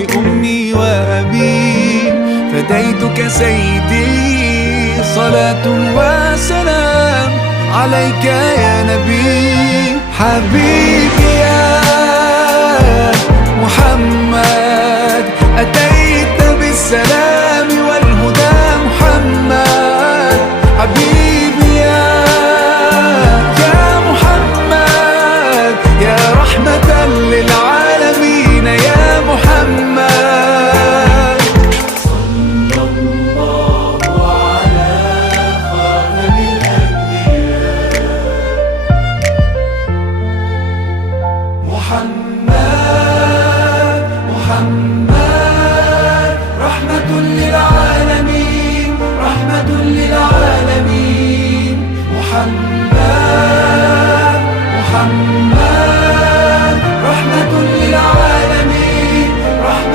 أمي وأبي فديتك سيدي، صلاة وسلام عليك يا نبي. حبيبي يا محمد أتيت بالسلام والهدى محمد. حبيبي يا محمد يا رحمة للعالمين يا محمد. صلى الله على خاتم الأنبياء محمد رحمة للعالمين، رحمة للعالمين.